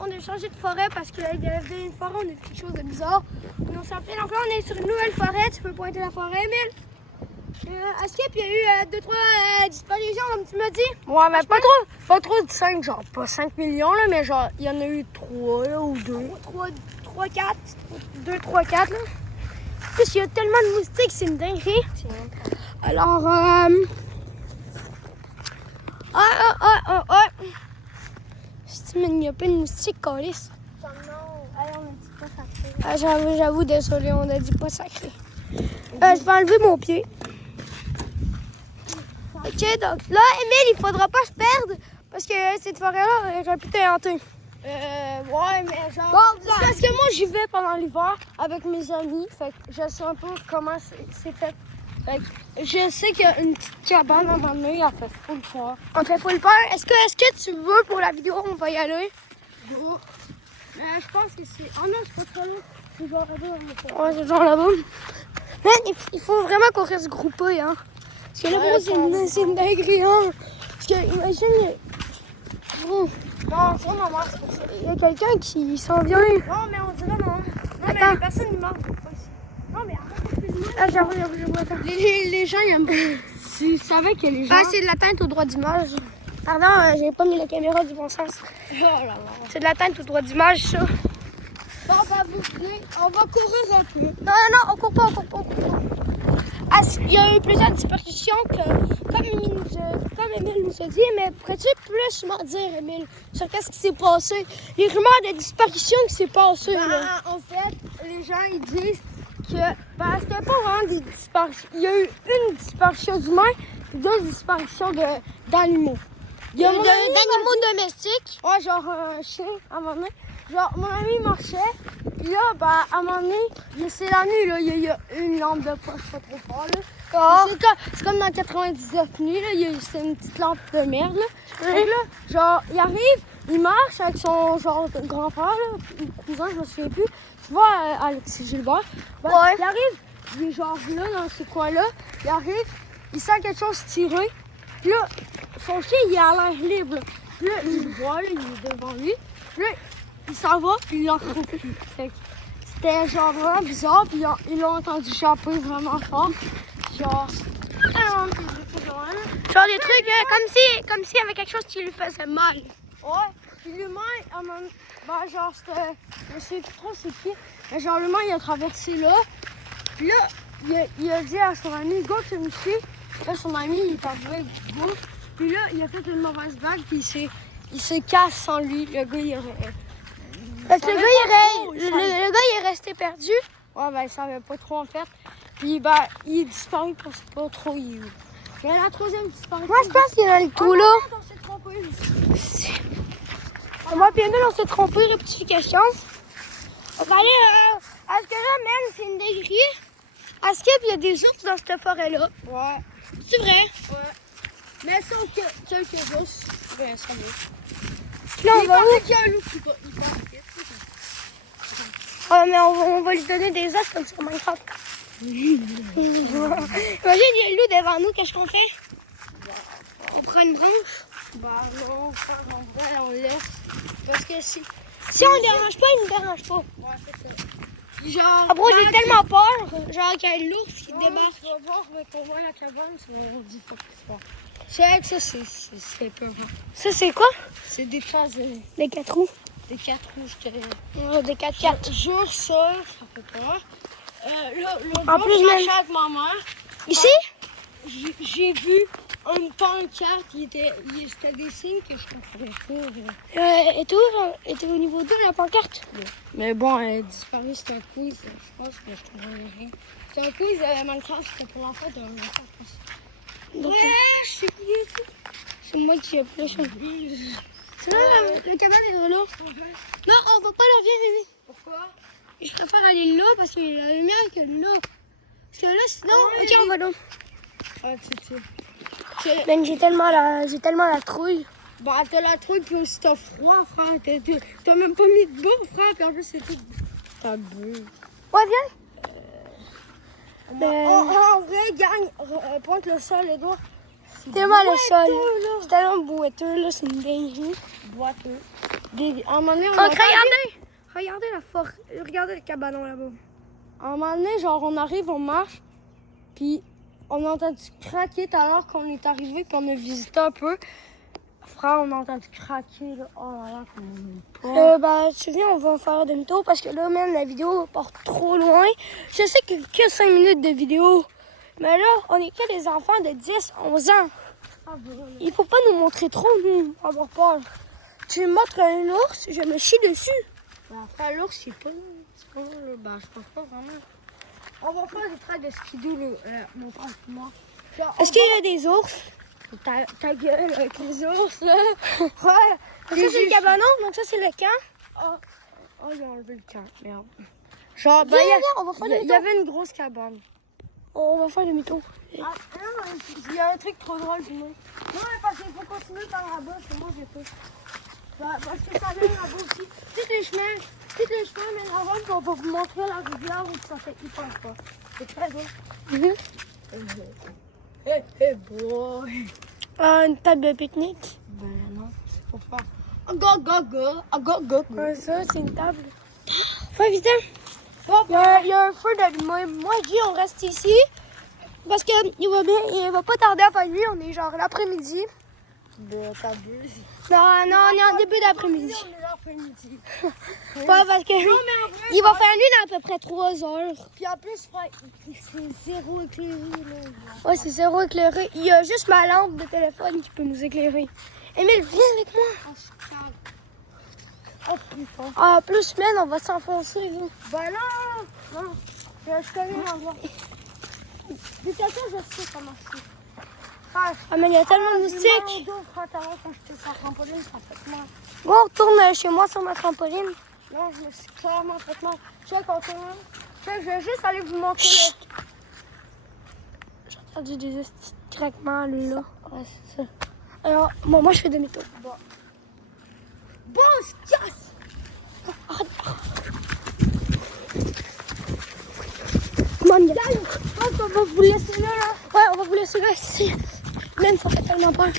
on a changé de forêt parce qu'il y avait une forêt, on a vu quelque chose de bizarre. On s'en fait, donc là, on est sur une nouvelle forêt. Tu peux pointer la forêt, Emile. À Skip, il y a eu 2-3 disparitions, comme tu m'as dit. Ouais, mais pas trop de 5, genre pas 5 millions, là, mais genre, il y en a eu 3 là, ou 2. 3, 4. 2, 3, 4, là. En plus, il y a tellement de moustiques, c'est une dinguerie. Alors, il n'y a pas de moustiques, calice. Non, allez, on ne dit pas sacré. J'avoue, désolé, on a dit pas sacré. Je vais enlever mon pied. Ok, donc là, Emile, il faudra pas se perdre parce que cette forêt-là aurait pu t'hanter. Ouais, mais genre... Bon, c'est parce que moi, j'y vais pendant l'hiver avec mes amis. Fait que je sais un peu comment c'est fait. Fait que je sais qu'il y a une petite cabane à m'emmener, elle fait full peur. On fait full peur. Est-ce que tu veux pour la vidéo, on va y aller? Oh. Je pense que c'est... Oh non, c'est pas trop long. C'est genre là-bas. Ouais, c'est genre là-bas. Mais il faut vraiment qu'on reste groupé, hein. Parce que là, Ouais, c'est une dinguerie, hein. Parce que, imagine, Non, c'est pas maman, c'est pour ça. il y a quelqu'un qui s'en vient. Non, mais on dirait non. Non, mais Attends. les personnes, ils mentent. Non, mais Ah, j'avoue, attends. les gens, ils aiment pas. Tu savais que les gens... Ah, c'est de l'atteinte au droit d'image. Pardon, j'ai pas mis la caméra du bon sens. Oh là là. C'est de l'atteinte au droit d'image, ça. Bon, on va courir un peu. Non, on court pas. Ah, il y a eu plusieurs disparitions comme Emile nous a dit, mais pourrais-tu plus m'en dire, Emile, sur qu'est-ce qui s'est passé? Les rumeurs de disparition qui s'est passé, là. En fait, les gens, ils disent Que, c'était pas vraiment des disparitions. Il y a eu une disparition d'humains et deux disparitions d'animaux. Il y a d'animaux domestiques. Ouais, genre un chien, à un moment donné. Genre, mon ami marchait, puis là, à un moment donné, c'est la nuit, là, il y a une lampe de poche pas trop fort, là. C'est comme dans 99 nuits, là, c'est une petite lampe de merde, là. Fait que là, genre, il arrive, il marche avec son genre de grand-frère, là, ou cousin, je me souviens plus. Tu vois, Alexis Gilbert. Ouais. Il arrive, il est genre là, dans ces coins-là. Il arrive, il sent quelque chose tirer. Puis là, son chien, il est à l'air libre. Là. Puis là, il le voit, là, il est devant lui. Puis là, il s'en va, puis il l'en retrouve plus. Fait que c'était genre vraiment bizarre. Puis ils l'ont entendu chapper vraiment fort. Genre des trucs comme si il y avait quelque chose qui lui faisait mal. Ouais. Puis l'humain, genre, c'était. Je sais plus trop c'est qui. Mais genre, l'humain, il a traversé là. Puis là, il a dit à son ami, go, tu me suis. Là, son ami, il est arrivé, go. Puis là, il a fait une mauvaise blague, puis il se casse sans lui. Le gars, il aurait. Fait que le gars, il est resté perdu. Ouais, ben, il savait pas trop en fait. Puis, il est disparu pour pas trop. Il y a la troisième disparition. Moi, je pense qu'il est dans le trou là. On s'est trompé. Moi, puis nous, on s'est trompé, rectification. On va aller à ce que là, man, c'est une dinguerie. À ce qu'il y a des ours dans cette forêt-là. Ouais. C'est vrai? Ouais. Mais sauf que quelques ours, ben, ça va. Là, on va où? qu'il y a un loup qui va vite. Ah, mais on va lui donner des os comme sur Minecraft. Imagine, il y a le loup devant nous, qu'est-ce qu'on fait? On prend une branche? Bah non, en vrai, on laisse. Parce que si on ne dérange pas, il ne dérange pas. Ouais, c'est ça. Genre. Après, j'ai tellement peur, genre qu'il y a l'ours qui débarque. Tu vas voir, mais qu'on voit la cabane, on dit pas plus fort. C'est vrai que ça, c'est peur. Ça, c'est quoi? C'est des phases. Des 4 roues. Des 4 roues, je te Des 4x4. Jure ça fait peur. En plus, je même- marchais avec ma mère. Ici? J'ai vu une pancarte, c'était des signes que je comprenais pas. Et tout, était au niveau 2, la pancarte. Mais bon, elle a disparu, c'était un quiz. Je pense que je trouvais rien. C'était un quiz Minecraft, c'était pour l'enfant de Minecraft. Ouais, je sais plus et tout. C'est moi qui ai plus. C'est là, la cabane est là. Non, on va pas leur virer, Rémi. Pourquoi? Je préfère aller là parce qu'il y a la lumière que là. Parce que là, sinon, ok, on va là. Ah, tu Ben, j'ai tellement la trouille. Bah, t'as la trouille, puis aussi t'as froid, frère. T'as même pas mis de boue, frère, puis en plus, c'est tout. T'as bu. Ouais, viens. En vrai, gagne, pointe le sol, les doigts. tellement le sol. C'est tellement boiteux, là, c'est une dinguerie. Boiteux. À un moment donné, Regardez la forêt. Regardez le cabanon là-bas. À un moment donné, genre, on arrive, on marche, puis on a entendu craquer tout à l'heure qu'on est arrivé, puis on a visité un peu. Frère, on a entendu craquer, là. Oh là là, tu viens, on va faire demi-tour parce que là, même la vidéo part trop loin. Je sais que 5 minutes de vidéo. Mais là, on est que des enfants de 10, 11 ans. Il faut pas nous montrer trop, nous, avoir peur. Tu me montres un ours, je me chie dessus. Frère, l'ours, c'est pas là. Je pense pas vraiment. On va faire des traits de skidoo, mon frère et moi. Est-ce qu'il y a des ours? Ta gueule avec les ours, là. Ouais. Ça, c'est le cabanon, donc ça, c'est le camp. Oh, ils ont enlevé le camp. Merde. Genre, Viens, on va faire il y avait une grosse cabane. On va faire demi-tour. Ah, non, il y a un truc trop drôle, sinon. Non, mais parce qu'il faut continuer par là-bas, parce que moi, j'ai pas. Parce que ça vient là-bas aussi. Tous les chemins mènent avant, puis on va vous montrer la rivière où ça fait hyper fort. C'est très beau. Hey, boy. Une table de pique-nique. Ben non, c'est pour faire un go. Ouais, ça, c'est une table. Faut vite. Il y a un feu d'allumé. Moi, je dis, on reste ici. Parce qu'il va pas tarder à faire nuit. On est genre l'après-midi. Ben, t'abuses. Non, on est en début d'après-midi. On est l'après-midi. Ouais, parce que il va faire nuit dans à peu près 3 heures. Puis en plus, c'est zéro éclairé, là. Ouais, c'est zéro éclairé. Il y a juste ma lampe de téléphone qui peut nous éclairer. Emile, viens avec moi. Oh, plus fort. Ah, plus semaine, on va s'enfoncer, là. Ben non. Je connais l'endroit. Du caca, je sais comment c'est. Ah, mais il y a tellement de J'ai mal au moustiques. dos, frère, tout à l'heure, quand j'étais sur la trampoline, ça fait mal. Bon, on retourne chez moi sur ma trampoline. Non, je me suis clairement fait mal. Check, on tourne. Check, je vais juste aller vous montrer Chut. J'ai entendu des petits craquements, là. Ouais, c'est ça. Alors, moi, je fais demi-tour. Bon, on se casse! Come on, gars. On va vous laisser là. Ouais, on va vous laisser là. Si. Même, ça fait tellement peur.